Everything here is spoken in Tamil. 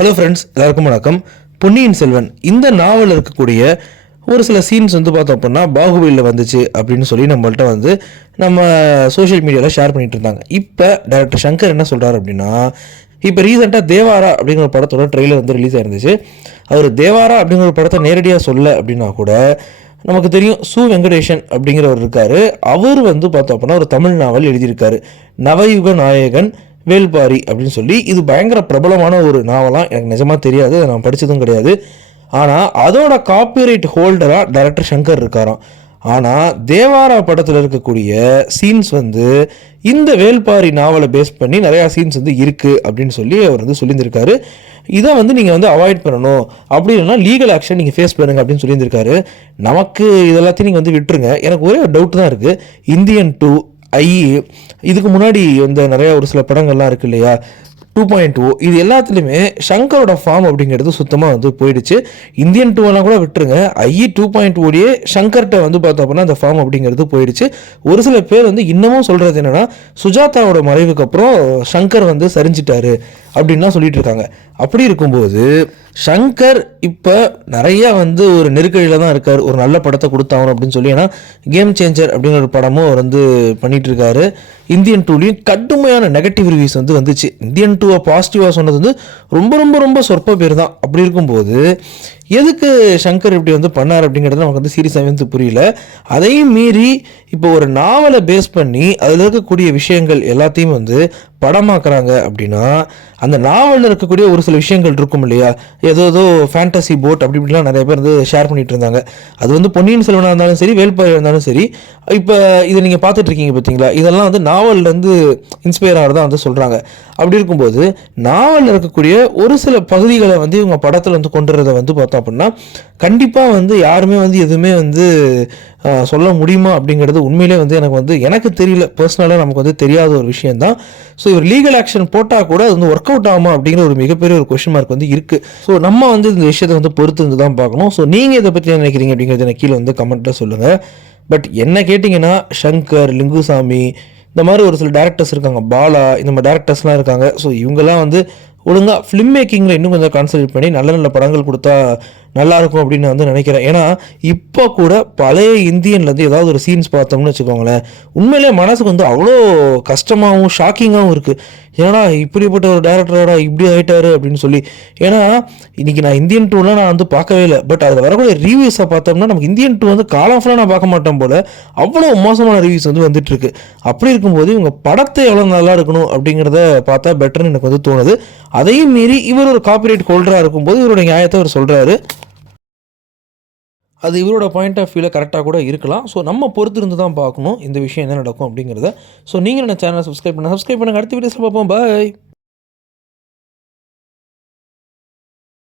ஹலோ ஃப்ரெண்ட்ஸ், எல்லாருக்கும் வணக்கம். பொன்னியின் செல்வன் இந்த நாவலில் இருக்கக்கூடிய ஒரு சில சீன்ஸ் வந்து பார்த்தோம் அப்படின்னா பாகுபலியில் வந்துச்சு அப்படின்னு சொல்லி நம்மள்ட்ட வந்து நம்ம சோஷியல் மீடியாவில் ஷேர் பண்ணிட்டு இருந்தாங்க. இப்போ டைரக்டர் சங்கர் என்ன சொல்கிறார் அப்படின்னா, இப்போ ரீசெண்டாக தேவாரா அப்படிங்கிற ஒரு படத்தோட ட்ரெய்லர் வந்து ரிலீஸ் ஆயிருந்துச்சு. அவர் தேவாரா அப்படிங்கிற ஒரு படத்தை நேரடியாக சொல்ல அப்படின்னா கூட நமக்கு தெரியும் சு வெங்கடேஷன் அப்படிங்கிறவர் இருக்கார். அவர் வந்து பார்த்தோம் அப்படின்னா ஒரு தமிழ் நாவல் எழுதியிருக்காரு, நவயுக நாயகன் வேல்பாரி அப்படின்னு சொல்லி. இது பயங்கர பிரபலமான ஒரு நாவலாம். எனக்கு நிஜமாக தெரியாது, நான் படித்ததும் கிடையாது. ஆனால் அதோட காப்பிரைட் ஹோல்டராக டைரக்டர் சங்கர் இருக்காராம். ஆனால் தேவாரா படத்தில் இருக்கக்கூடிய சீன்ஸ் வந்து இந்த வேல்பாரி நாவலை பேஸ் பண்ணி நிறையா சீன்ஸ் வந்து இருக்குது அப்படின்னு சொல்லி அவர் வந்து சொல்லியிருந்திருக்காரு. இதை வந்து நீங்கள் வந்து அவாய்ட் பண்ணணும், அப்படி இல்லைன்னா லீகல் ஆக்ஷன் நீங்கள் ஃபேஸ் பண்ணுங்க அப்படின்னு சொல்லியிருந்திருக்காரு. நமக்கு இதெல்லாத்தையும் நீங்கள் வந்து விட்டுருங்க. எனக்கு ஒரே ஒரு டவுட் தான் இருக்குது. இந்தியன் 2 இதுக்கு முன்னாடி வந்து நிறையா ஒரு சில படங்கள்லாம் இருக்குது இல்லையா, 2.0, இது எல்லாத்துலேயுமே சங்கரோட ஃபார்ம் அப்படிங்கிறது சுத்தமாக வந்து போயிடுச்சு. இந்தியன் 2 கூட விட்டுருங்க, 2.0 சங்கர்கிட்ட வந்து பார்த்தோம் அப்படின்னா அந்த ஃபார்ம் அப்படிங்கிறது போயிடுச்சு. ஒரு சில பேர் வந்து இன்னமும் சொல்கிறது என்னென்னா, சுஜாதாவோட மறைவுக்கு அப்புறம் சங்கர் வந்து சரிஞ்சிட்டாரு அப்படின்லாம் சொல்லிட்டு இருக்காங்க. அப்படி இருக்கும்போது சங்கர் இப்போ நிறையா வந்து ஒரு நெருக்கடியில் தான் இருக்கார். ஒரு நல்ல படத்தை கொடுத்தாகணும் அப்படின்னு சொல்லி, ஏன்னா கேம் சேஞ்சர் அப்படிங்கிற ஒரு படமும் அவர் வந்து பண்ணிகிட்டு இருக்காரு. இந்தியன் 2லையும் கடுமையான நெகட்டிவ் ரிவ்யூஸ் வந்து வந்துச்சு. இந்தியன் 2 பாசிட்டிவாக சொன்னது வந்து ரொம்ப ரொம்ப ரொம்ப சொற்ப பேர் தான். அப்படி இருக்கும்போது எதுக்கு சங்கர் இப்படி வந்து பண்ணார் அப்படிங்கிறது நமக்கு வந்து சீரியஸாக வந்து புரியல. அதையும் மீறி இப்போ ஒரு நாவலை பேஸ் பண்ணி அதில் இருக்கக்கூடிய விஷயங்கள் எல்லாத்தையும் வந்து படமாக்குறாங்க அப்படின்னா, அந்த நாவலில் இருக்கக்கூடிய ஒரு சில விஷயங்கள் இருக்கும் இல்லையா, ஏதோ ஃபேண்டசி போட் அப்படி இப்படிலாம் நிறைய பேர் வந்து ஷேர் பண்ணிட்டு இருந்தாங்க. அது வந்து பொன்னியின் செல்வனாக இருந்தாலும் சரி, வேல்பாரி இருந்தாலும் சரி, இப்போ இதை நீங்கள் பார்த்துட்டு இருக்கீங்க பார்த்தீங்களா, இதெல்லாம் வந்து நாவல்லேருந்து இன்ஸ்பயர் ஆகிறதா வந்து சொல்கிறாங்க. அப்படி இருக்கும்போது நாவலில் இருக்கக்கூடிய ஒரு சில பகுதிகளை வந்து இவங்க படத்தில் வந்து கொண்டுறதை வந்து பார்த்தோம் அப்படின்னா கண்டிப்பாக வந்து யாருமே வந்து எதுவுமே வந்து சொல்ல முடியுமா அப்படிங்கிறது உண்மையிலே வந்து எனக்கு தெரியல. பர்சனலாக நமக்கு வந்து தெரியாத ஒரு விஷயந்தான். ஸோ இவர் லீகல் ஆக்ஷன் போட்டால் கூட அது வந்து ஒர்க் அவுட் ஆகுமா அப்படிங்கிற ஒரு மிகப்பெரிய ஒரு கொஸ்டின் மார்க் வந்து இருக்குது. ஸோ நம்ம வந்து இந்த விஷயத்தை வந்து பொறுத்து இருந்து தான் பார்க்கணும். ஸோ நீங்கள் இதை பற்றி என்ன நினைக்கிறீங்க அப்படிங்கிறது எனக்கு கீழே வந்து கமெண்ட்டில் சொல்லுங்கள். பட் என்ன கேட்டிங்கன்னா, சங்கர், லிங்குசாமி, இந்த மாதிரி ஒரு சில டேரக்டர்ஸ் இருக்காங்க, பாலா, இந்த மாதிரி டேரக்டர்ஸ்லாம் இருக்காங்க. ஸோ இவங்கெல்லாம் வந்து ஒழுங்காக ஃபிலிம் மேக்கிங்கில் இன்னும் கொஞ்சம் கான்சன்ட்ரேட் பண்ணி நல்ல நல்ல படங்கள் கொடுத்தா நல்லாயிருக்கும் அப்படின்னு நான் வந்து நினைக்கிறேன். ஏன்னா இப்போ கூட பழைய இந்தியன்லேருந்து ஏதாவது ஒரு சீன்ஸ் பார்த்தோம்னு வச்சுக்கோங்களேன், உண்மையிலே மனசுக்கு வந்து அவ்வளோ கஷ்டமாகவும் ஷாக்கிங்காகவும் இருக்குது. ஏன்னா இப்படிப்பட்ட ஒரு டேரக்டரோட இப்படி ஆகிட்டாரு அப்படின்னு சொல்லி. ஏன்னா இன்றைக்கி நான் இந்தியன் 2 நான் வந்து பார்க்கவே இல்லை. பட் அதில் வரக்கூடிய ரிவ்யூஸை பார்த்தோம்னா நமக்கு இந்தியன் 2 வந்து காலம் ஃபுல்லாக நான் பார்க்க மாட்டேன் போல், அவ்வளோ மோசமான ரிவ்யூஸ் வந்து வந்துட்டுருக்கு. அப்படி இருக்கும்போது இவங்க படத்தை எவ்வளோ நல்லா இருக்கணும் அப்படிங்கிறத பார்த்தா பெட்டர்னு எனக்கு வந்து தோணுது. அதையும் மீறி இவர் ஒரு காப்பிரைட் ஹோல்டராக இருக்கும்போது இவரோட நியாயத்தை அவர் சொல்கிறாரு. அது இவரோட பாயிண்ட் ஆஃப் வியூவில் கரெக்டாக கூட இருக்கலாம். ஸோ நம்ம பொறுத்து இருந்து தான் பார்க்கணும் இந்த விஷயம் என்ன நடக்கும் அப்படிங்கிறத. ஸோ நீங்கள் என்ன சேனலை சப்ஸ்கிரைப் பண்ணுங்கள். அடுத்த வீடியோஸில் பார்ப்போம். பாய்.